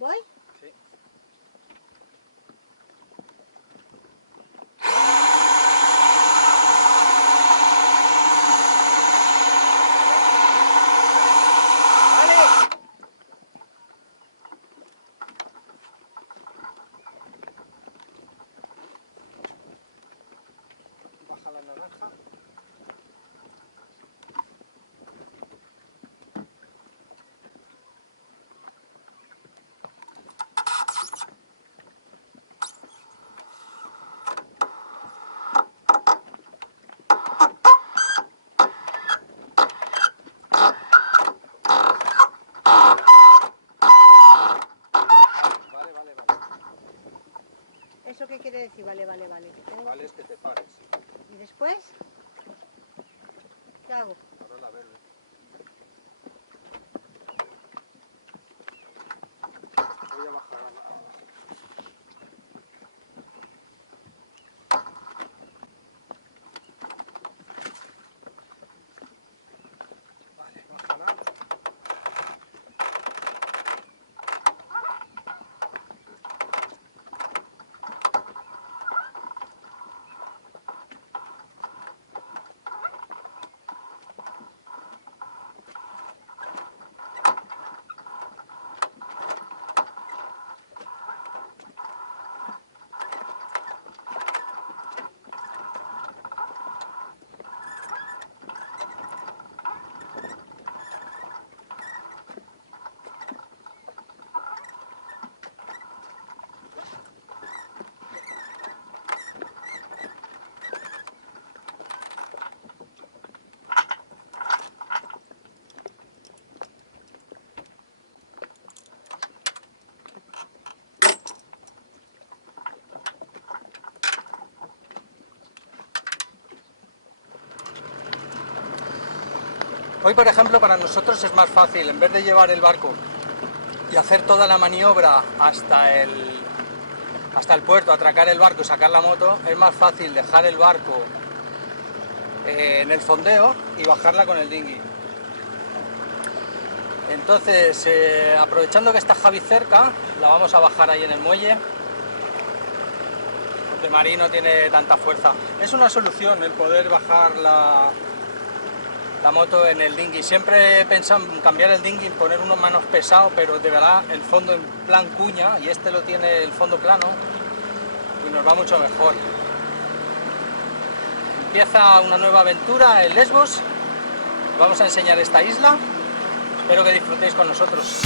¿Voy? Sí. Baja la naranja. Vale. ¿Eso qué quiere decir? Vale. ¿Qué tengo? Vale, es que te pares. ¿Y después? ¿Qué hago? Ahora la verde. Voy a bajar a la abajo. Vale, bájala. Hoy, por ejemplo, para nosotros es más fácil, en vez de llevar el barco y hacer toda la maniobra hasta el puerto, atracar el barco y sacar la moto, es más fácil dejar el barco en el fondeo y bajarla con el dinghy. Entonces, aprovechando que está Javi cerca, la vamos a bajar ahí en el muelle, porque Mari no tiene tanta fuerza. Es una solución el poder bajar la moto en el dinghy. Siempre he pensado en cambiar el dinghy, poner uno menos pesado, pero de verdad el fondo en plan cuña, y este lo tiene el fondo plano, y nos va mucho mejor. Empieza una nueva aventura en Lesbos. Vamos a enseñar esta isla. Espero que disfrutéis con nosotros.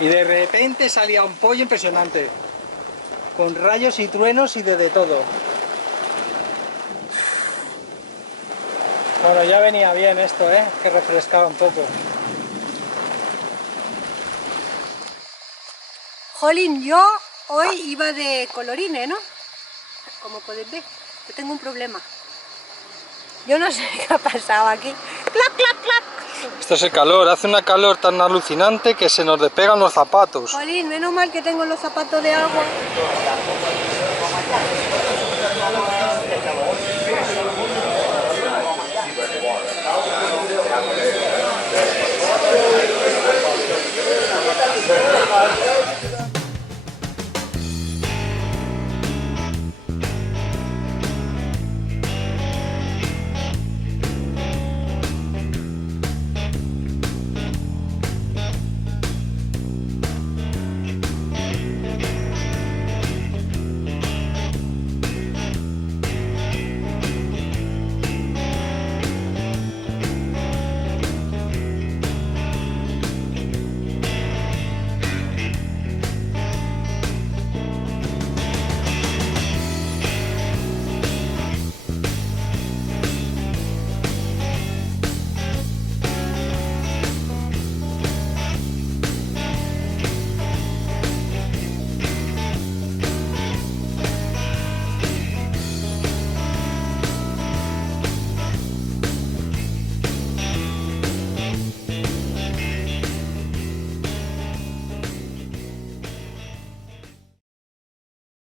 Y de repente salía un pollo impresionante, con rayos y truenos y de todo. Bueno, ya venía bien esto, que refrescaba un poco. Jolín, yo hoy iba de colorines, ¿no? Como podéis ver, yo tengo un problema. Yo no sé qué ha pasado aquí. ¡Clac, clac, clac! Esto es el calor, hace una calor tan alucinante que se nos despegan los zapatos. Jolín, menos mal que tengo los zapatos de agua.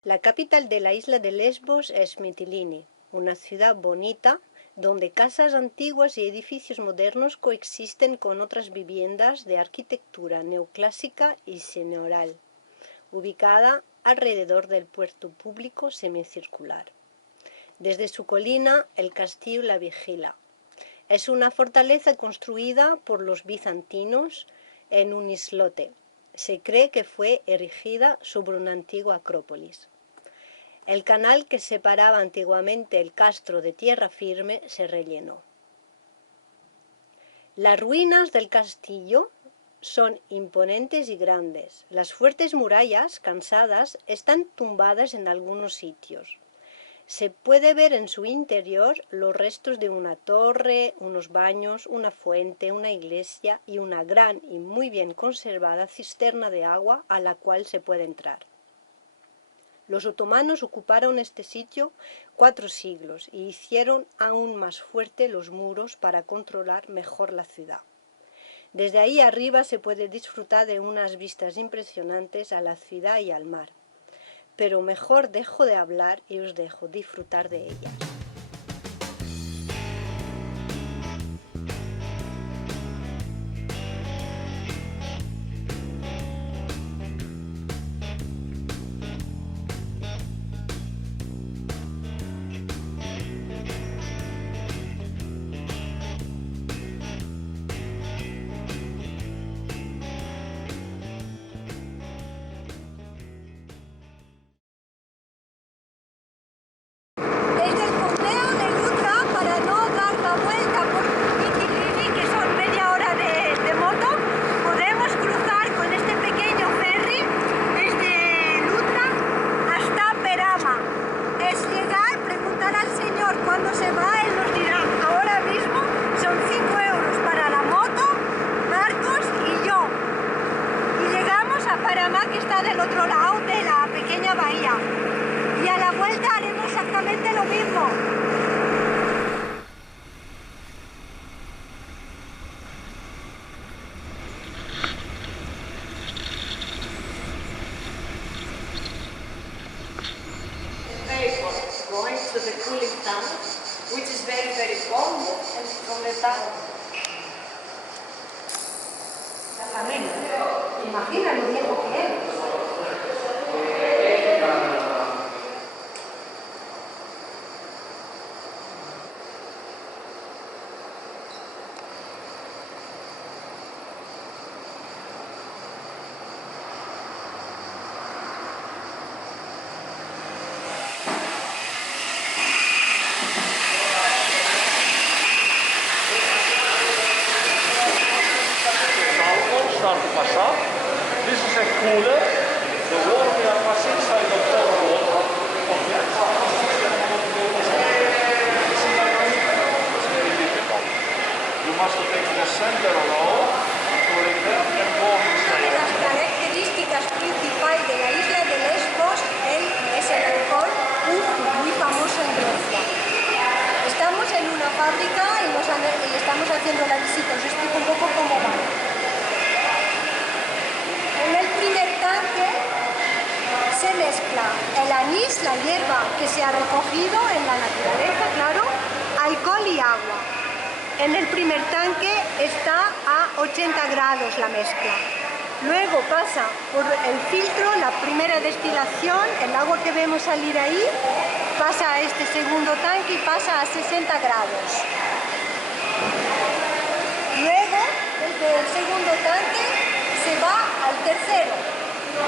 La capital de la isla de Lesbos es Mitilini, una ciudad bonita donde casas antiguas y edificios modernos coexisten con otras viviendas de arquitectura neoclásica y señorial, ubicada alrededor del puerto público semicircular. Desde su colina, el castillo la vigila. Es una fortaleza construida por los bizantinos en un islote. Se cree que fue erigida sobre una antigua acrópolis. El canal que separaba antiguamente el castro de tierra firme se rellenó. Las ruinas del castillo son imponentes y grandes. Las fuertes murallas, cansadas, están tumbadas en algunos sitios. Se puede ver en su interior los restos de una torre, unos baños, una fuente, una iglesia y una gran y muy bien conservada cisterna de agua a la cual se puede entrar. Los otomanos ocuparon este sitio 4 siglos y hicieron aún más fuerte los muros para controlar mejor la ciudad. Desde ahí arriba se puede disfrutar de unas vistas impresionantes a la ciudad y al mar. Pero mejor dejo de hablar y os dejo disfrutar de ellas. Que está del otro lado de la pequeña bahía, y a la vuelta haremos exactamente lo mismo. Going to the cooling town, which is very, very cold, and from the town. La familia, imagina lo viejo que es. Start to pass up. This is a cooler. The water we are passing inside the cold water. It's very difficult. You must take the center row to return and go inside. Las características principales de la isla de Lesbos es el alcohol muy famoso en Grecia. Estamos en una fábrica y estamos haciendo la visita. Os explico un poco cómo va. En el primer tanque se mezcla el anís, la hierba que se ha recogido en la naturaleza, claro, alcohol y agua. En el primer tanque está a 80 grados la mezcla. Luego pasa por el filtro, la primera destilación, el agua que vemos salir ahí, pasa a este segundo tanque y pasa a 60 grados. Luego, desde el segundo tanque, se va al tercero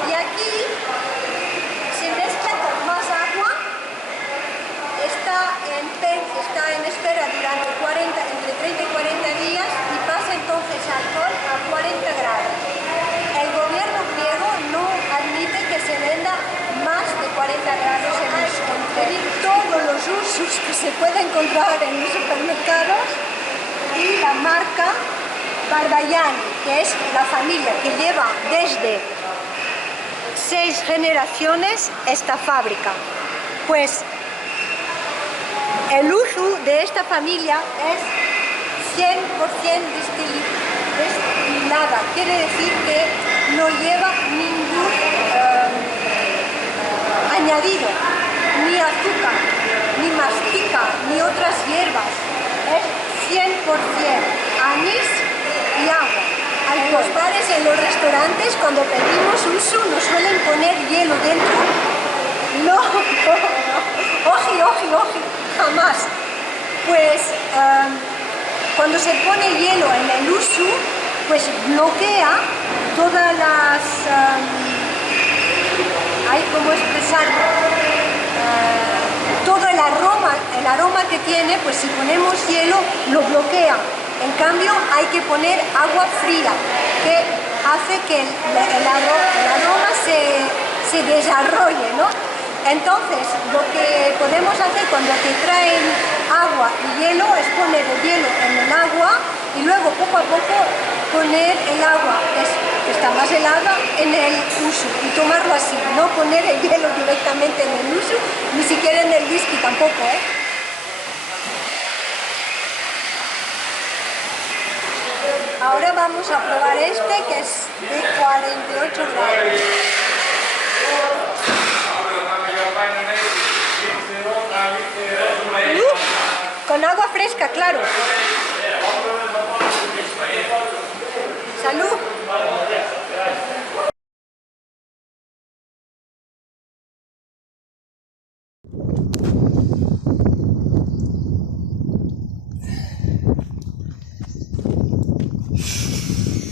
y aquí se mezcla con más agua, está en espera durante entre 30 y 40 días y pasa entonces alcohol a 40 grados. El gobierno griego no admite que se venda más de 40 grados en pedir todos los usos que se puede encontrar en los supermercados y la marca Bardaiani, que es la familia que lleva desde 6 generaciones esta fábrica. Pues el uso de esta familia es 100% destilada, quiere decir que no lleva ningún añadido ni azúcar, ni mastica, ni otras hierbas. Es 100% anís y agua. En los bares, en los restaurantes, cuando pedimos uso, nos suelen poner hielo dentro. No, oji, jamás. Pues cuando se pone hielo en el uso, pues bloquea todas las... ¿cómo expresarlo? Todo el aroma que tiene, pues si ponemos hielo, lo bloquea. En cambio, hay que poner agua fría, que hace que el aroma se desarrolle, ¿no? Entonces, lo que podemos hacer cuando te traen agua y hielo es poner el hielo en el agua y luego poco a poco poner el agua que está más helada en el uso y tomarlo así, no poner el hielo directamente en el uso, ni siquiera en el whisky tampoco, ¿eh? Ahora vamos a probar este que es de 48 grados. Con agua fresca, claro. Salud.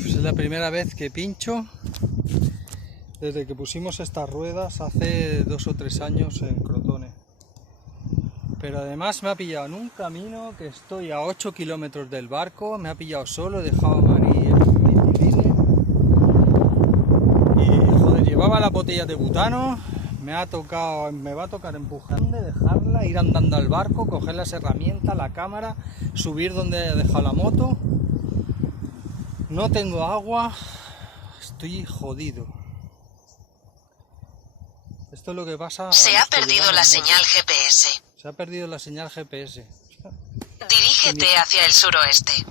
Es la primera vez que pincho desde que pusimos estas ruedas hace 2 o 3 años en Crotone. Pero además me ha pillado en un camino que estoy a 8 kilómetros del barco, me ha pillado solo, he dejado a Marí en mi tiline y joder, llevaba la botella de butano, me va a tocar empujar, dejarla, ir andando al barco, coger las herramientas, la cámara, subir donde haya dejado la moto. No tengo agua, estoy jodido. Esto es lo que pasa. Se ha perdido la señal GPS. Se ha perdido la señal GPS. Dirígete hacia el suroeste.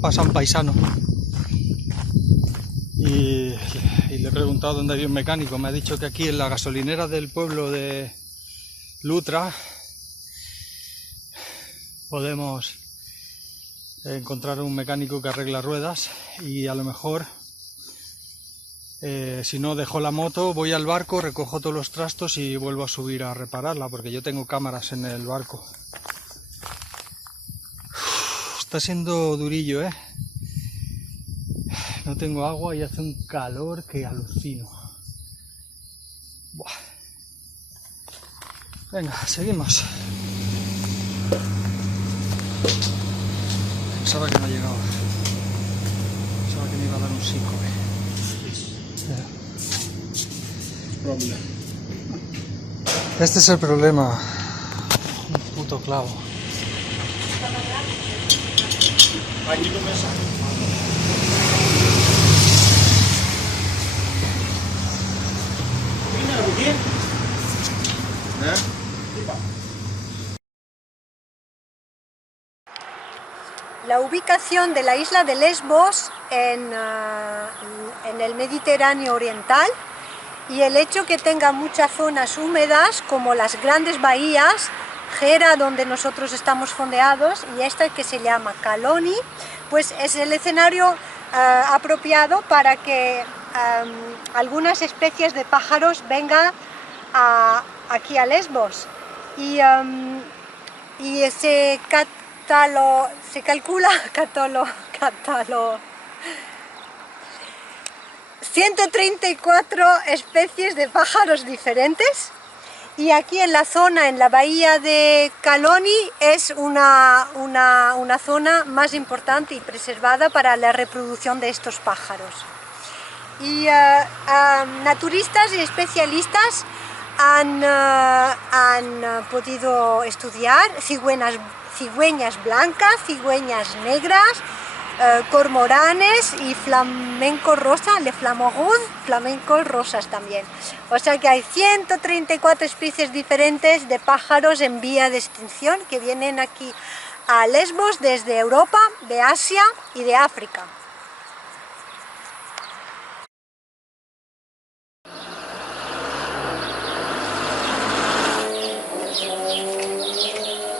Pasa un paisano y le he preguntado dónde había un mecánico. Me ha dicho que aquí en la gasolinera del pueblo de Lutra podemos encontrar un mecánico que arregla ruedas y a lo mejor si no dejo la moto, voy al barco, recojo todos los trastos y vuelvo a subir a repararla porque yo tengo cámaras en el barco. Está siendo durillo, ¿eh? No tengo agua y hace un calor que alucino. Buah. Venga, seguimos. Pensaba que no llegaba. Pensaba que me iba a dar un psico. Este es el problema. Un puto clavo. Aquí comienza. La ubicación de la isla de Lesbos en el Mediterráneo oriental y el hecho que tenga muchas zonas húmedas como las grandes bahías, Gera donde nosotros estamos fondeados y esta que se llama Caloni, pues es el escenario apropiado para que algunas especies de pájaros vengan aquí a Lesbos y se calcula 134 especies de pájaros diferentes y aquí en la zona, en la bahía de Caloni, es una zona más importante y preservada para la reproducción de estos pájaros. Y naturistas y especialistas han podido estudiar cigüeñas blancas, cigüeñas negras, cormoranes y flamenco rosa, le flamant rouge, flamencos rosas también. O sea que hay 134 especies diferentes de pájaros en vía de extinción que vienen aquí a Lesbos desde Europa, de Asia y de África.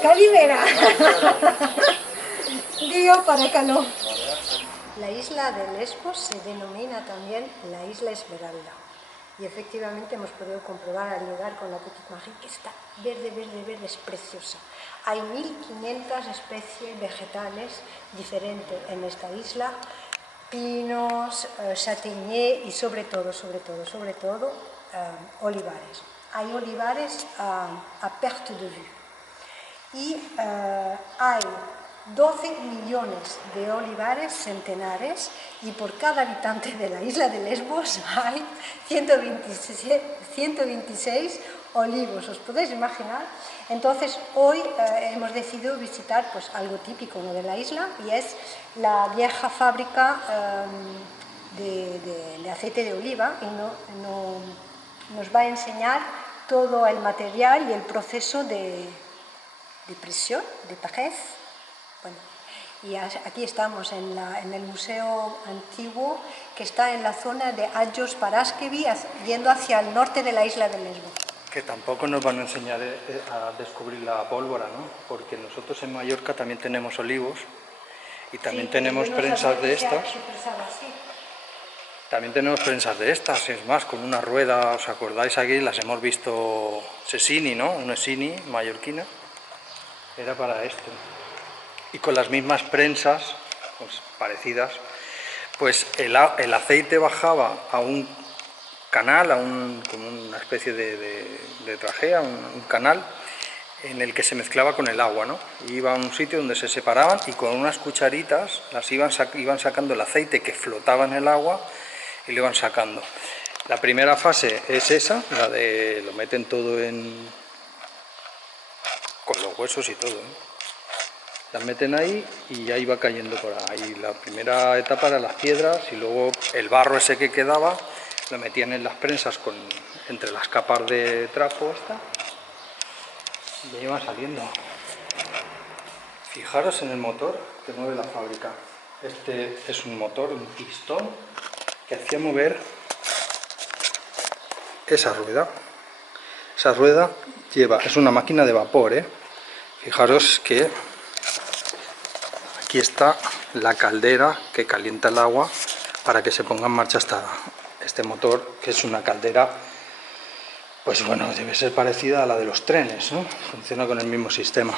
Calimera. Río para calor. La isla de Lesbos se denomina también la Isla Esmeralda. Y efectivamente hemos podido comprobar al llegar con la Petite Marie que está verde, verde, verde, es preciosa. Hay 1500 especies vegetales diferentes en esta isla, pinos, châtaigniers y sobre todo, olivares. Hay olivares a perte de vue. Y hay 12 millones de olivares centenares y por cada habitante de la isla de Lesbos hay 126 olivos, ¿os podéis imaginar? Entonces hoy hemos decidido visitar pues, algo típico, ¿no?, de la isla, y es la vieja fábrica de aceite de oliva, y nos va a enseñar todo el material y el proceso de presión, de presse. Bueno, y aquí estamos en el museo antiguo que está en la zona de Ajos Paraskevi, yendo hacia el norte de la isla de Lesbos. Que tampoco nos van a enseñar a descubrir la pólvora, ¿no? Porque nosotros en Mallorca también tenemos olivos y también Sí, tenemos no prensas de estas. Sí. También tenemos prensas de estas, es más, con una rueda, ¿os acordáis aquí? Las hemos visto Sesini, ¿no? Una Sesini mallorquina, era para esto. Y con las mismas prensas, pues, parecidas, pues el aceite bajaba a un canal, como una especie de trajea, un canal, en el que se mezclaba con el agua, ¿no? Iba a un sitio donde se separaban y con unas cucharitas iban sacando el aceite que flotaba en el agua y lo iban sacando. La primera fase es esa, la de lo meten todo con los huesos y todo, ¿no? Las meten ahí y ahí va cayendo por ahí. La primera etapa era las piedras y luego el barro ese que quedaba lo metían en las prensas entre las capas de trapo y ya iban saliendo. Fijaros en el motor que mueve la fábrica. Este es un motor, un pistón que hacía mover esa rueda. Esa rueda es una máquina de vapor, ¿eh? Fijaros que aquí está la caldera que calienta el agua para que se ponga en marcha este motor, que es una caldera, pues bueno, debe ser parecida a la de los trenes, ¿no? Funciona con el mismo sistema.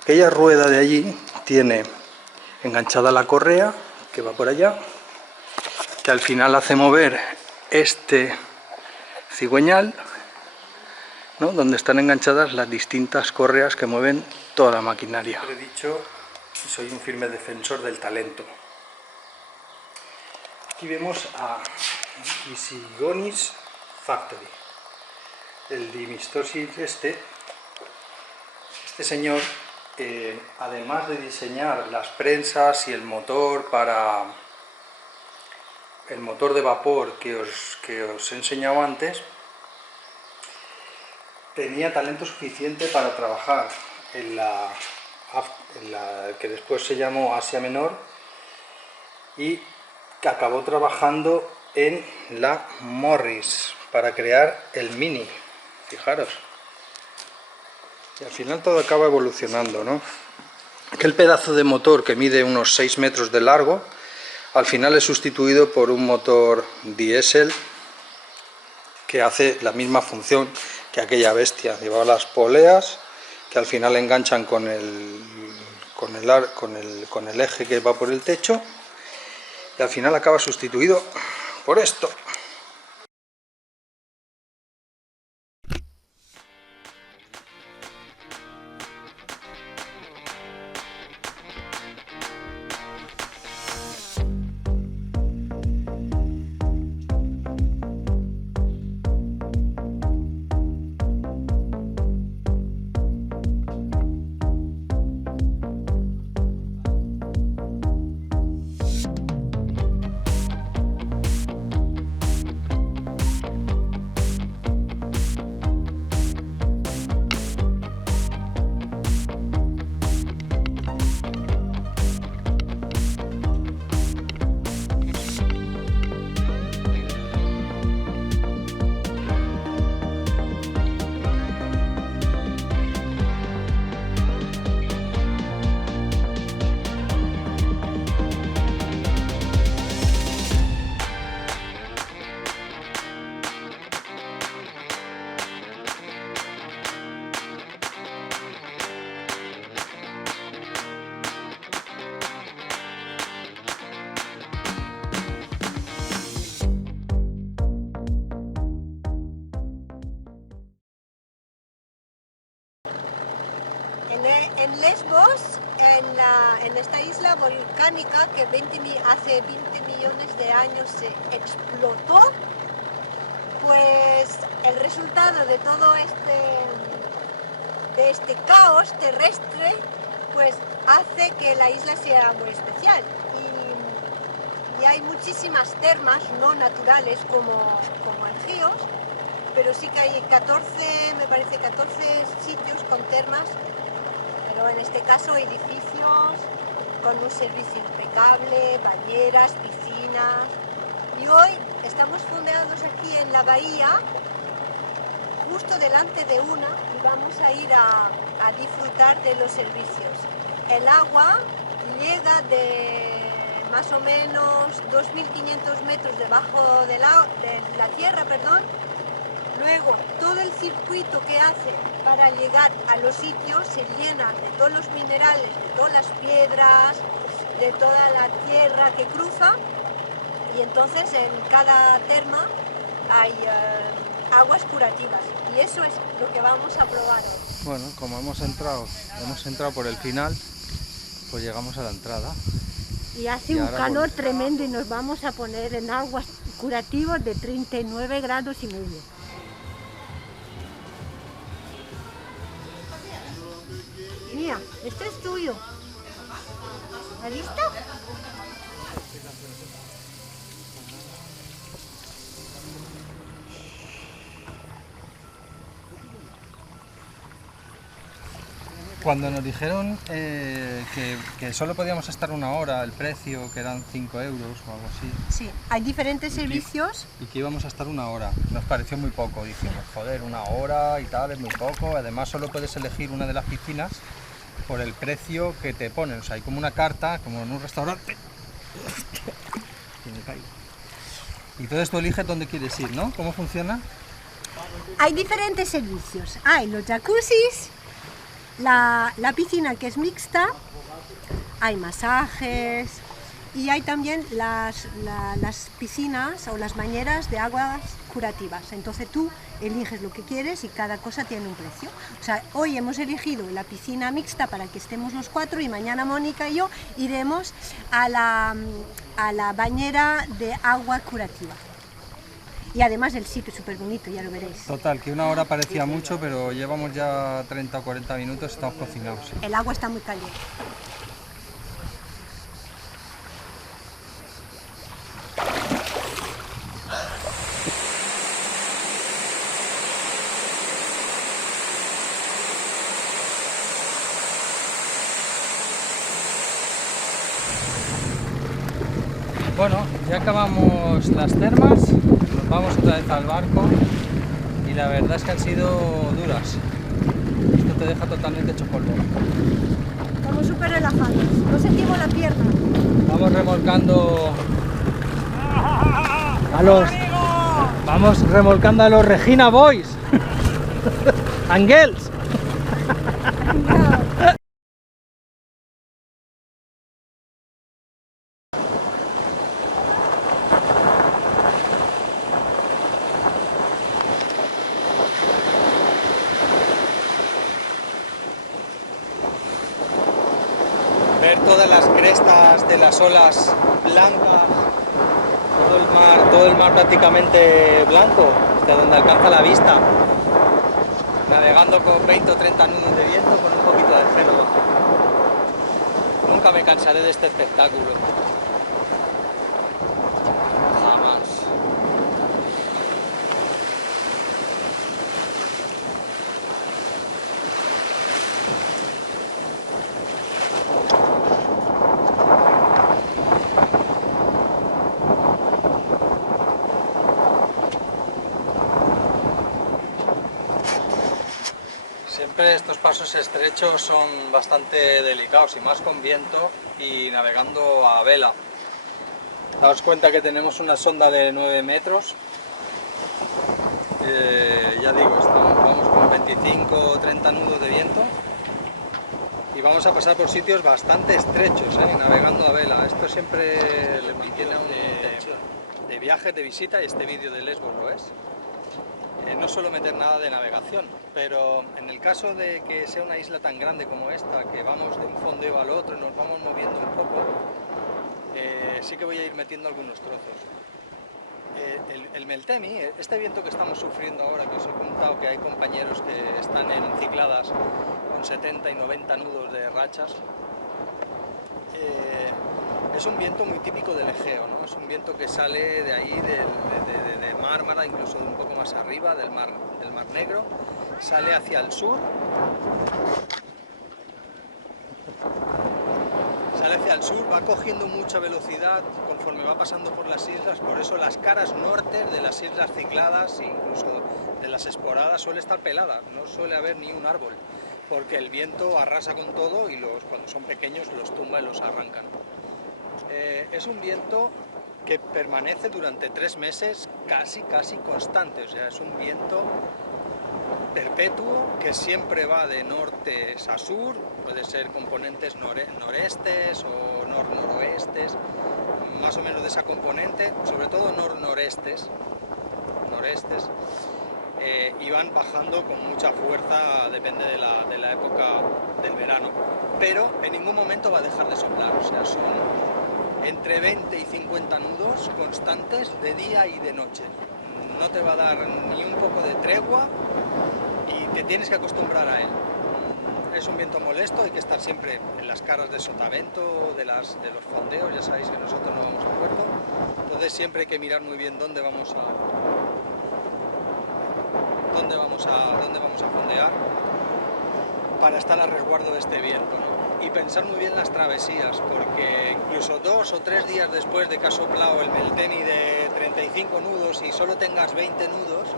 Aquella rueda de allí tiene enganchada la correa que va por allá, que al final hace mover este cigüeñal, ¿no?, donde están enganchadas las distintas correas que mueven toda la maquinaria. He dicho, soy un firme defensor del talento. Aquí vemos a Visigonis Factory. El Dimistosis este señor, además de diseñar las prensas y el motor de vapor que os he enseñado antes, tenía talento suficiente para trabajar en la que después se llamó Asia Menor y que acabó trabajando en la Morris para crear el Mini. Fijaros. Y al final todo acaba evolucionando, ¿no? Aquel pedazo de motor que mide unos 6 metros de largo, al final es sustituido por un motor diésel que hace la misma función que aquella bestia. Llevaba las poleas que al final enganchan con el eje que va por el techo y al final acaba sustituido por esto. En Lesbos, en esta isla volcánica que hace 20 millones de años se explotó, pues el resultado de todo este caos terrestre pues hace que la isla sea muy especial y hay muchísimas termas no naturales como en Ríos, pero sí que hay 14 sitios con termas, pero en este caso edificios con un servicio impecable, bañeras, piscinas. Y hoy estamos fondeados aquí en la bahía, justo delante de una, y vamos a ir a disfrutar de los servicios. El agua llega de más o menos 2.500 metros debajo de la tierra, perdón. Luego, todo el circuito que hace para llegar a los sitios se llena de todos los minerales, de todas las piedras, de toda la tierra que cruza, y entonces en cada terma hay aguas curativas, y eso es lo que vamos a probar hoy. Bueno, como hemos entrado por el final, pues llegamos a la entrada. Y hace un calor tremendo y nos vamos a poner en aguas curativas de 39 grados y medio. Mira, esto es tuyo. ¿Has visto? Cuando nos dijeron que solo podíamos estar una hora, el precio, que eran 5 euros o algo así. Sí, hay diferentes servicios. Y que íbamos a estar una hora. Nos pareció muy poco, dijimos, joder, una hora y tal, es muy poco. Además solo puedes elegir una de las piscinas por el precio que te ponen. O sea, hay como una carta, como en un restaurante. Y entonces tú eliges dónde quieres ir, ¿no? ¿Cómo funciona? Hay diferentes servicios. Hay los jacuzzis, la piscina que es mixta, hay masajes y hay también las piscinas o las bañeras de aguas curativas. Entonces tú eliges lo que quieres y cada cosa tiene un precio. O sea, hoy hemos elegido la piscina mixta para que estemos los 4 y mañana Mónica y yo iremos a la bañera de agua curativa. Y además el sitio es súper bonito, ya lo veréis. Total, que una hora parecía mucho, pero llevamos ya 30 o 40 minutos, estamos cocinados. El agua está muy caliente. Bueno, ya acabamos las termas, nos vamos otra vez al barco y la verdad es que han sido duras. Esto te deja totalmente hecho polvo. Estamos súper relajados, no sentimos la pierna. Vamos remolcando a los Regina Boys and Girls. Ver todas las crestas de las olas blancas, todo el mar prácticamente blanco, hasta donde alcanza la vista, navegando con 20 o 30 nudos de viento con un poquito de cero. Nunca me cansaré de este espectáculo. Jamás. Siempre estos pasos estrechos son bastante delicados y más con viento y navegando a vela. Daos cuenta que tenemos una sonda de 9 metros. Ya digo, vamos con 25 o 30 nudos de viento y vamos a pasar por sitios bastante estrechos, navegando a vela. Esto siempre le mantiene a uno de viajes, de visita, y este vídeo de Lesbos lo es. no suelo meter nada de navegación, pero en el caso de que sea una isla tan grande como esta, que vamos de un fondeo al otro y nos vamos moviendo un poco, sí que voy a ir metiendo algunos trozos. El Meltemi, este viento que estamos sufriendo ahora, que os he contado que hay compañeros que están en cicladas con 70 y 90 nudos de rachas, es un viento muy típico del Egeo, ¿no? Es un viento que sale de ahí, de Mármara, incluso un poco más arriba, del Mar Negro, sale hacia el sur, va cogiendo mucha velocidad conforme va pasando por las islas, por eso las caras norte de las islas Cicladas, incluso de las Esporadas, suele estar pelada, no suele haber ni un árbol, porque el viento arrasa con todo y cuando son pequeños los tumba y los arrancan. Es un viento que permanece durante 3 meses casi constante, o sea, es un viento perpetuo que siempre va de norte a sur, puede ser componentes norestes o noroestes, más o menos de esa componente, sobre todo norestes, y van bajando con mucha fuerza, depende de la época del verano, pero en ningún momento va a dejar de soplar, o sea, son entre 20 y 50 nudos constantes de día y de noche. No te va a dar ni un poco de tregua y te tienes que acostumbrar a él. Es un viento molesto, hay que estar siempre en las caras de sotavento, de los fondeos, ya sabéis que nosotros no vamos a puerto, entonces siempre hay que mirar muy bien dónde vamos a fondear para estar a resguardo de este viento, ¿no? Y pensar muy bien las travesías, porque incluso 2 o 3 días después de que ha soplado el Meltemi de 35 nudos y solo tengas 20 nudos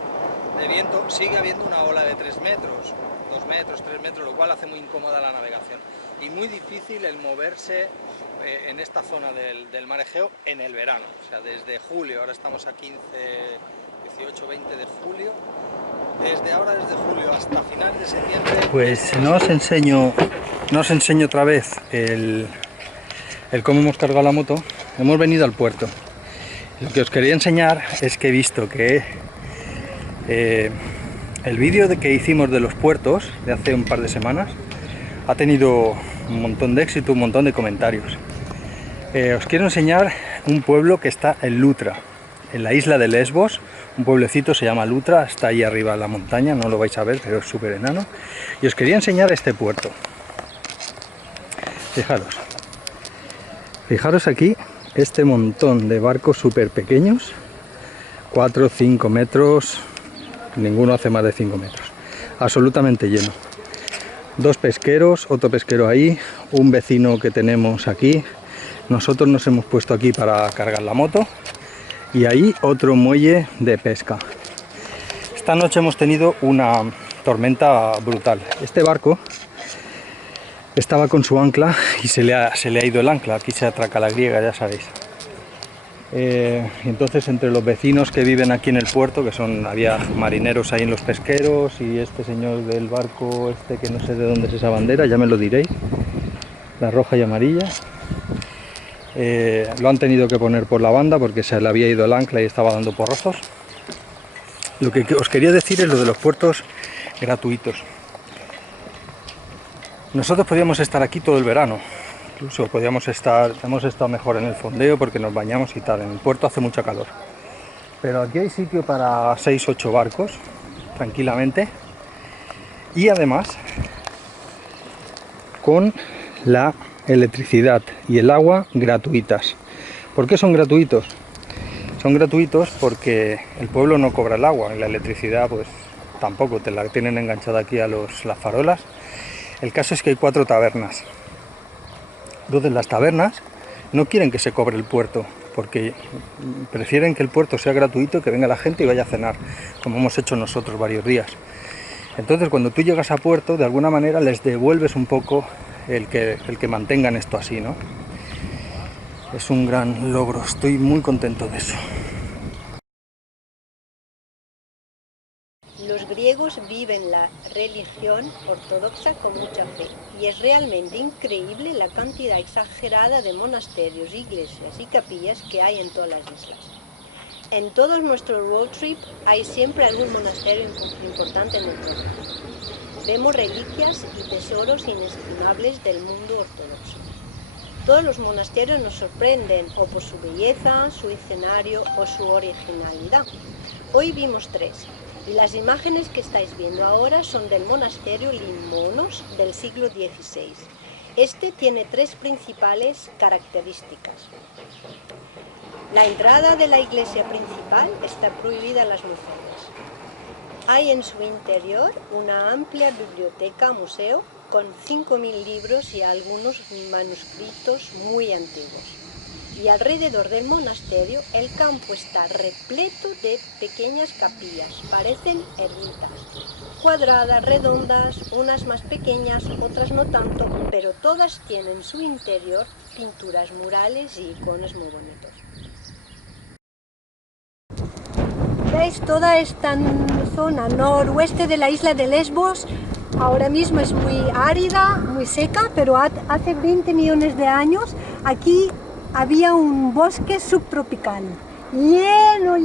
de viento, sigue habiendo una ola de 3 metros, 2 metros, 3 metros, lo cual hace muy incómoda la navegación y muy difícil el moverse en esta zona del mar Egeo en el verano, o sea, desde julio, ahora estamos a 15, 18, 20 de julio, desde julio hasta finales de septiembre. Pues no os enseño otra vez el cómo hemos cargado la moto. Hemos venido al puerto. Lo que os quería enseñar es que he visto que el vídeo que hicimos de los puertos de hace un par de semanas ha tenido un montón de éxito, un montón de comentarios. Os quiero enseñar un pueblo que está en Lutra, en la isla de Lesbos. Un pueblecito se llama Lutra, está ahí arriba en la montaña, no lo vais a ver, pero es súper enano. Y os quería enseñar este puerto. Fijaros aquí este montón de barcos súper pequeños, 4 o 5 metros, ninguno hace más de 5 metros, absolutamente lleno. 2 pesqueros, otro pesquero ahí, un vecino que tenemos aquí, nosotros nos hemos puesto aquí para cargar la moto, y ahí otro muelle de pesca. Esta noche hemos tenido una tormenta brutal. Este barco estaba con su ancla y se le ha ido el ancla, aquí se atraca la griega, ya sabéis. Entonces entre los vecinos que viven aquí en el puerto, había marineros ahí en los pesqueros, y este señor del barco este que no sé de dónde es esa bandera, ya me lo diréis, la roja y amarilla. Lo han tenido que poner por la banda porque se le había ido el ancla y estaba dando porrazos. Lo que os quería decir es lo de los puertos gratuitos. Nosotros podíamos estar aquí todo el verano, incluso hemos estado mejor en el fondeo porque nos bañamos y tal. En el puerto hace mucha calor, pero aquí hay sitio para 6 o 8 barcos tranquilamente, y además con la electricidad y el agua gratuitas. ¿Por qué son gratuitos? Son gratuitos porque el pueblo no cobra el agua y la electricidad pues tampoco, te la tienen enganchada aquí a las farolas. El caso es que hay 4 tabernas. Entonces las tabernas no quieren que se cobre el puerto, porque prefieren que el puerto sea gratuito y que venga la gente y vaya a cenar, como hemos hecho nosotros varios días. Entonces cuando tú llegas a puerto, de alguna manera les devuelves un poco el que mantengan esto así, ¿no? Es un gran logro, estoy muy contento de eso. Los griegos viven la religión ortodoxa con mucha fe, y es realmente increíble la cantidad exagerada de monasterios, iglesias y capillas que hay en todas las islas. En todos nuestros road trip hay siempre algún monasterio importante en el camino. Vemos reliquias y tesoros inestimables del mundo ortodoxo. Todos los monasterios nos sorprenden o por su belleza, su escenario o su originalidad. Hoy vimos 3 y las imágenes que estáis viendo ahora son del monasterio Limonos del siglo XVI. Este tiene 3 principales características. La entrada de la iglesia principal está prohibida a las mujeres. Hay en su interior una amplia biblioteca-museo con 5.000 libros y algunos manuscritos muy antiguos. Y alrededor del monasterio el campo está repleto de pequeñas capillas, parecen ermitas, cuadradas, redondas, unas más pequeñas, otras no tanto, pero todas tienen en su interior pinturas murales y iconos muy bonitos. ¿Veis? Toda esta zona noroeste de la isla de Lesbos ahora mismo es muy árida, muy seca, pero hace 20 millones de años aquí había un bosque subtropical, lleno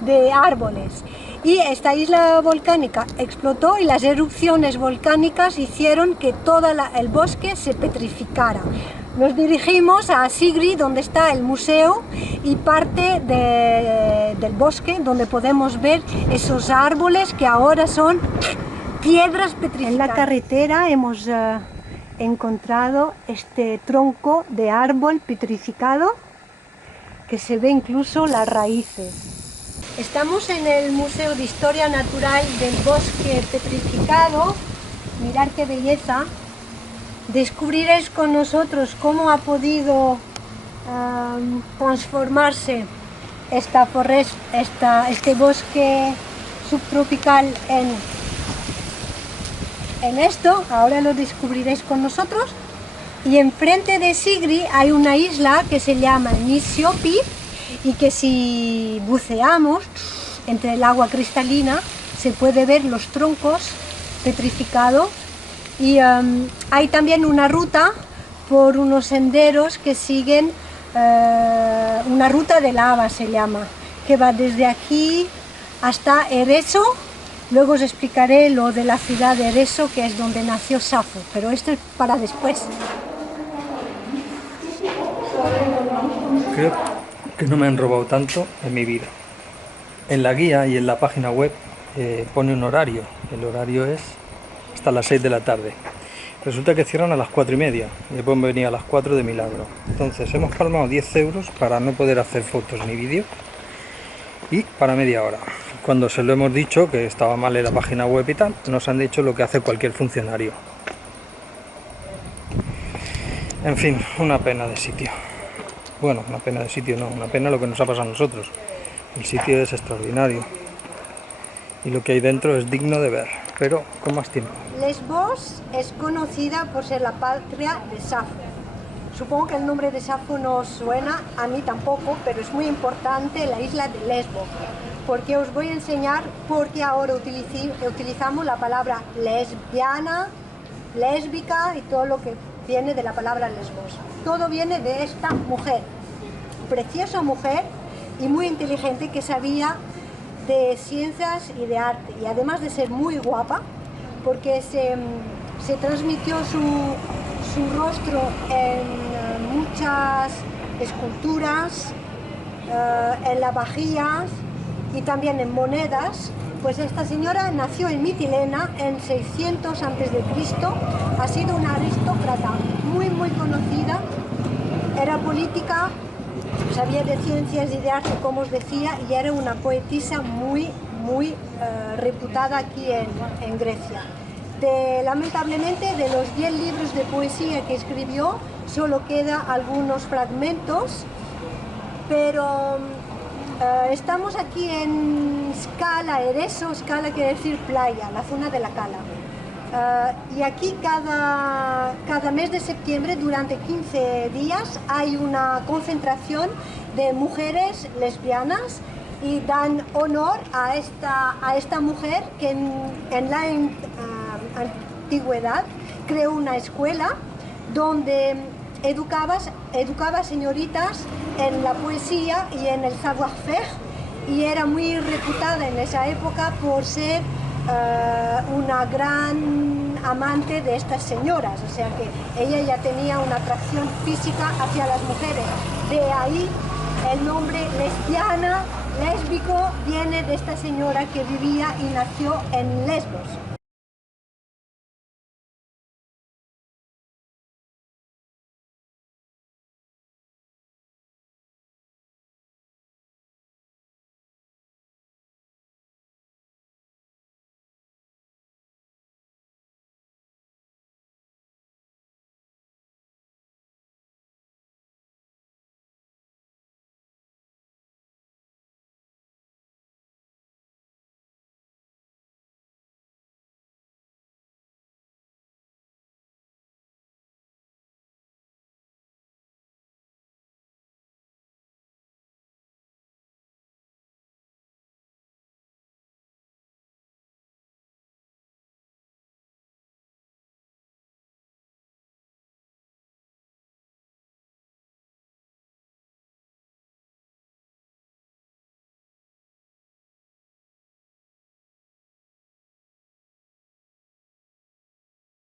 de árboles. Y esta isla volcánica explotó y las erupciones volcánicas hicieron que todo el bosque se petrificara. Nos dirigimos a Sigri, donde está el museo y parte del bosque, donde podemos ver esos árboles que ahora son piedras petrificadas. En la carretera hemos encontrado este tronco de árbol petrificado, que se ve incluso las raíces. Estamos en el Museo de Historia Natural del Bosque Petrificado. Mirad qué belleza. Descubriréis con nosotros cómo ha podido transformarse este bosque subtropical en esto. Ahora lo descubriréis con nosotros. Y enfrente de Sigri hay una isla que se llama Nisiopi y que si buceamos entre el agua cristalina se puede ver los troncos petrificados. Y hay también una ruta por unos senderos que siguen, una ruta de lava se llama, que va desde aquí hasta Ereso. Luego os explicaré lo de la ciudad de Ereso, que es donde nació Safo, pero esto es para después. Creo que no me han robado tanto en mi vida. En la guía y en la página web pone un horario. El horario es hasta las 6 de la tarde. Resulta que cierran a las 4:30 y después venía a las 4 de milagro. Entonces hemos palmado 10 euros para no poder hacer fotos ni vídeos y para media hora. Cuando se lo hemos dicho que estaba mal en la página web y tal, nos han dicho lo que hace cualquier funcionario. En fin, una pena de sitio. Bueno, una pena de sitio no, una pena lo que nos ha pasado a nosotros. El sitio es extraordinario y lo que hay dentro es digno de ver, pero con más tiempo. Lesbos es conocida por ser la patria de Safo. Supongo que el nombre de Safo no os suena, a mí tampoco, pero es muy importante la isla de Lesbos, porque os voy a enseñar por qué ahora utilizamos la palabra lesbiana, lésbica y todo lo que viene de la palabra Lesbos. Todo viene de esta mujer, preciosa mujer y muy inteligente, que sabía de ciencias y de arte, y además de ser muy guapa, porque se transmitió su rostro en muchas esculturas, en lavavajillas y también en monedas. Pues esta señora nació en Mitilena en 600 a.C., ha sido una aristócrata muy conocida, era política, sabía de ciencias y de arte, como os decía, y era una poetisa muy reputada aquí en Grecia. Lamentablemente, de los 10 libros de poesía que escribió, solo quedan algunos fragmentos, pero estamos aquí en Scala, Ereso. Scala quiere decir playa, la zona de la cala. Y aquí cada mes de septiembre, durante 15 días, hay una concentración de mujeres lesbianas y dan honor a esta mujer que en la antigüedad creó una escuela donde educaba señoritas en la poesía y en el savoir-faire, y era muy reputada en esa época por ser una gran amante de estas señoras, o sea que ella ya tenía una atracción física hacia las mujeres. De ahí el nombre lesbiana, lésbico, viene de esta señora que vivía y nació en Lesbos.